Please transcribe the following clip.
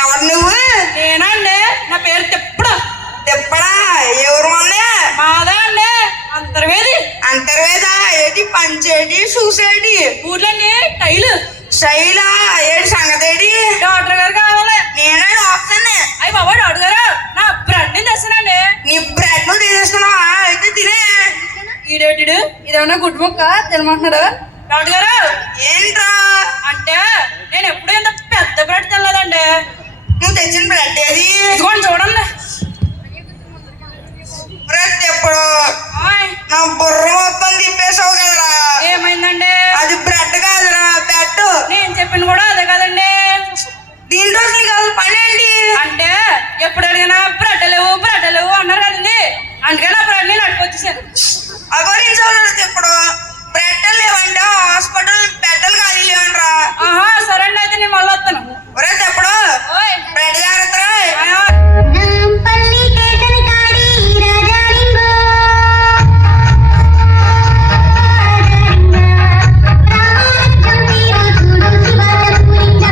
ఎవరు నువ్వు? నేనండి, నా పేరు తిప్పుడు. తిప్పడా? ఎవరు అన్నా? మాదా అండి, అంతర్వేది. అంతర్వేదా? ఏటి పంచేటి చూసేటి? ఊర్లండి టైలు. శైలా ఏటి సంగతేటి? డాక్టర్ గారు కావాలి. నేనే డాక్టర్ని. అయ్యి బాబా డాక్టర్ గారు, నా బ్రెడ్ ని తెస్తానండి. నీ బ్రెడ్ నువ్వు తీసేస్తున్నావా? అయితే తినే. ఈడేటిడు ఇదేమన్నా గుడ్ ముక్క తినమంటున్నాడు. డాక్టర్ గారు ఏంట్రా? అంటే నేను ఎప్పుడు ఇంత పెద్ద బ్రెడ్ తినలేదండి. నువ్వు తెచ్చిన బ్రెడ్ ఏది? ఇదిగోండి చూడండి. బ్రెడ్ ఎప్పుడు? ఆయ్, నా బుర్ర మొత్తం తిప్పేసావు కదరా. ఏమైందండి? అది బ్రెడ్ కాదురా, బెడ్. నేను చెప్పింది కూడా అదే కదండి. దీంట్లో కాదు పని ఏంటి? అంటే ఎప్పుడు అడిగినా బ్రెడ్ లేవు అన్నారు కదండి. అందుకే నా బ్రెడ్ నేను అట్టుకొచ్చేసాను. అపహరించావు